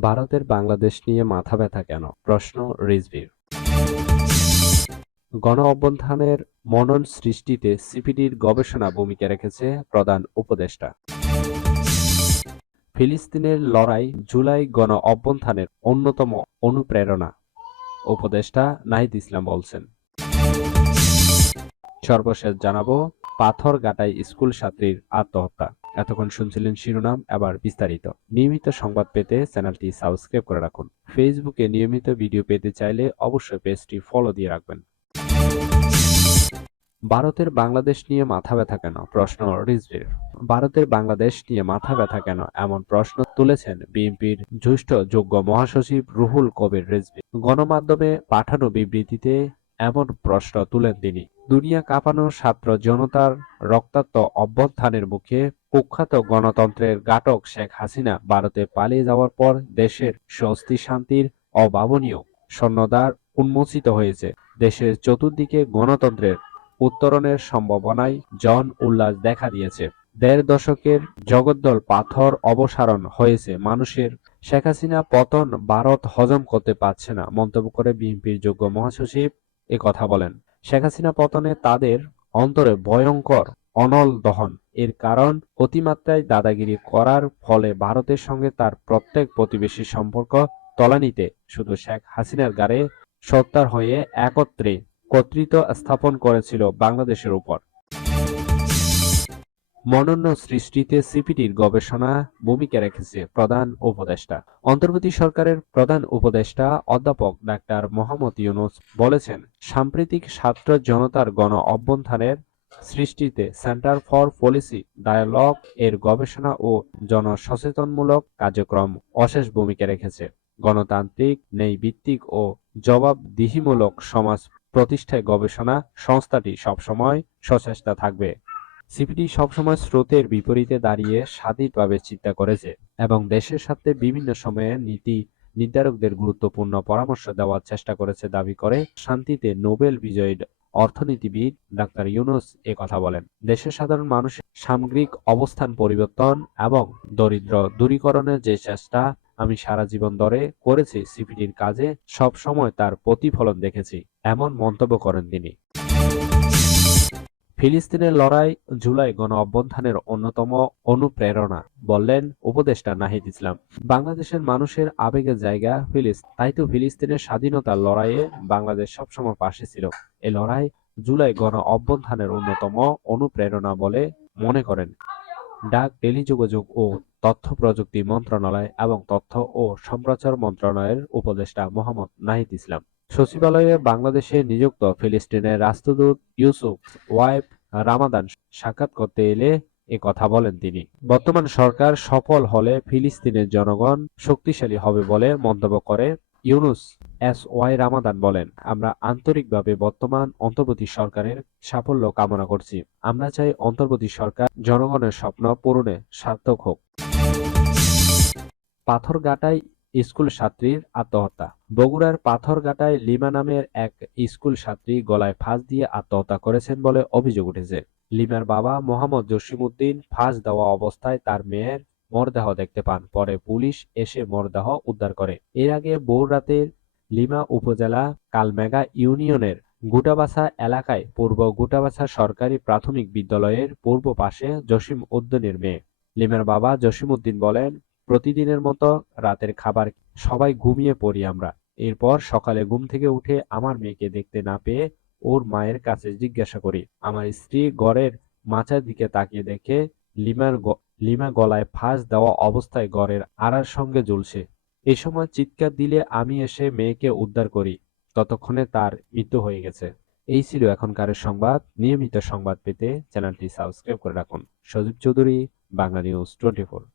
ভারতের বাংলাদেশ নিয়ে মাথা ব্যথা কেন? প্রশ্ন রিজভীর। গণ-অভ্যুত্থানের মনন সৃষ্টিতে সিপিডির গবেষণা ভূমিকা রেখেছে প্রধান উপদেষ্টা। ফিলিস্তিনের লড়াই জুলাই গণ-অভ্যুত্থানের অন্যতম অনুপ্রেরণা, উপদেষ্টা নাহিদ ইসলাম বলছেন। সর্বশেষ জানাবো, পাথরঘাটায় স্কুল ছাত্রীর আত্মহত্যা। এতক্ষণ শুনছিলেন শিরোনাম, এবার বিস্তারিত। নিয়মিত সংবাদ পেতে চ্যানেলটি সাবস্ক্রাইব করে রাখুন। ফেসবুকে নিয়মিত ভিডিও পেতে চাইলে অবশ্যই পেজটি ফলো দিয়ে রাখবেন। ভারতের বাংলাদেশ নিয়ে মাথা ব্যথা কেন? প্রশ্ন রিজভীর। ভারতের বাংলাদেশ নিয়ে মাথা ব্যথা কেন, এমন প্রশ্ন তুলেছেন বিএনপির জ্যেষ্ঠ যুগ্ম মহাসচিব রুহুল কবির রিজভী। গণমাধ্যমে পাঠানো বিবৃতিতে এমন প্রশ্ন তুলেন তিনি। দুনিয়া কাঁপানো ছাত্র জনতার রক্তাক্ত অভ্যুত্থানের মুখে কুখ্যাত গণতন্ত্রের ঘাতক শেখ হাসিনা ভারতে পালিয়ে যাওয়ার পর দেশের স্বস্তি শান্তির অভাবনীয় স্বর্ণদ্বার উন্মোচিত হয়েছে। দেশের চতুর্দিকে গণতন্ত্রের উত্তরণের সম্ভাবনায় জন উল্লাস দেখা দিয়েছে। দেড় দশকের জগদ্দল পাথর অপসারণ হয়েছে মানুষের। শেখ হাসিনা পতন ভারত হজম করতে পারছে না মন্তব্য করে বিএনপির যুগ্ম মহাসচিব কথা বলেন। শেখ হাসিনা পতনে তাদের অন্তরে ভয়ঙ্কর অনল দহন। এর কারণ, অতিমাত্রায় দাদাগিরি করার ফলে ভারতের সঙ্গে তার প্রত্যেক প্রতিবেশীর সম্পর্ক তলানিতে শুধু শেখ হাসিনার গাড়ে সত্তার হয়ে একত্রে কর্তৃত্ব স্থাপন করেছিল বাংলাদেশের উপর। মনোনয়ন সৃষ্টিতে সিপিডির গবেষণা ভূমিকা রেখেছে প্রধান উপদেষ্টা। অন্তর্বর্তী সরকারের প্রধান উপদেষ্টা অধ্যাপক ডাক্তার মোহাম্মদ ইউনূস বলেছেন, সাম্প্রতিক ছাত্র জনতার গণ অভ্যুত্থানের সৃষ্টিতে সেন্টার ফর পলিসি ডায়ালগ এর গবেষণা ও জনসচেতনমূলক কার্যক্রম অশেষ ভূমিকা রেখেছে। গণতান্ত্রিক, ন্যায়ভিত্তিক ও জবাবদিহিমূলক সমাজ প্রতিষ্ঠায় গবেষণা সংস্থাটি সবসময় সচেষ্ট থাকবে। সিপিডি সবসময় স্রোতের বিপরীতে দাঁড়িয়ে স্বাধীনভাবে চিন্তা করেছে এবং দেশের স্বার্থে বিভিন্ন সময়ে নীতি নির্ধারকদের গুরুত্বপূর্ণ পরামর্শ দেওয়ার চেষ্টা করেছে দাবি করে শান্তিতে নোবেল বিজয়ী অর্থনীতিবিদ ডাক্তার ইউনূস কথা বলেন। দেশের সাধারণ মানুষের সামগ্রিক অবস্থান পরিবর্তন এবং দরিদ্র দূরীকরণের যে চেষ্টা আমি সারা জীবন ধরে করেছি, সিপিডির কাজে সব সময় তার প্রতিফলন দেখেছি, এমন মন্তব্য করেন তিনি। ফিলিস্তিনের লড়াই জুলাই গণ-অভ্যুত্থানের অন্যতম অনুপ্রেরণা, বললেন উপদেষ্টা নাহিদ ইসলাম। বাংলাদেশের মানুষের আবেগের জায়গা ফিলিস্তিন, তাই তো ফিলিস্তিনের স্বাধীনতার লড়াইয়ে বাংলাদেশ সবসময় পাশে ছিল। এ লড়াই জুলাই গণ-অভ্যুত্থানের অন্যতম অনুপ্রেরণা বলে মনে করেন ডাক, টেলিযোগাযোগ ও তথ্য প্রযুক্তি মন্ত্রণালয় এবং তথ্য ও সম্প্রচার মন্ত্রণালয়ের উপদেষ্টা মোহাম্মদ নাহিদ ইসলাম। সচিবালয়ে বাংলাদেশে নিযুক্ত ফিলিস্তিনের রাষ্ট্রদূত ইউসুফ ওয়াইফ রামাদান সাক্ষাৎ করতে এলে কথা বলেন তিনি। বর্তমান সরকার সফল হলে ফিলিস্তিনের জনগণ শক্তিশালী হবে বলে মন্তব্য করে ইউনূস। ওয়াই রামাদান বলেন, আমরা আন্তরিকভাবে বর্তমান অন্তর্বর্তী সরকারের সাফল্য কামনা করছি। আমরা চাই অন্তর্বর্তী সরকার জনগণের স্বপ্ন পূরণে সার্থক হোক। পাথরঘাটায় স্কুল ছাত্রীর আত্মহত্যা। বগুড়ার পাথরঘাটায় লিমা নামের এক স্কুল ছাত্রী গলায় ফাঁস দিয়ে আত্মহত্যা করেছেন বলে অভিযোগ উঠেছে। লিমার বাবা মোহাম্মদ জসিমউদ্দিন ফাঁস দেওয়া অবস্থায় তার মেয়ের মরদেহ দেখতে পান। পরে পুলিশ এসে মরদেহ উদ্ধার করে। এর আগে ভোর রাতে লিমা উপজেলা কালমেঘা ইউনিয়নের গুটাবাছা এলাকায় পূর্ব গুটাবাছা সরকারি প্রাথমিক বিদ্যালয়ের পূর্ব পাশে জসিম উদ্দিনের মেয়ে। লিমার বাবা জসিমউদ্দিন বলেন, প্রতিদিনের মতো রাতের খাবার সবাই ঘুমিয়ে পড়ি আমরা। এরপর সকালে ঘুম থেকে উঠে আমার মেয়েকে দেখতে না পেয়ে ওর মায়ের কাছে জিজ্ঞাসা করি। আমার স্ত্রী ঘরের মাচার দিকে তাকিয়ে দেখে লিমা গলায় ফাঁস দেওয়া অবস্থায় ঘরের আড়ার সঙ্গে ঝুলছে। এ সময় চিৎকার দিলে আমি এসে মেয়েকে উদ্ধার করি। ততক্ষণে তার মৃত্যু হয়ে গেছে। এই ছিল এখনকার সংবাদ। নিয়মিত সংবাদ পেতে চ্যানেলটি সাবস্ক্রাইব করে রাখুন। সজীব চৌধুরী, বাংলা নিউজ 24।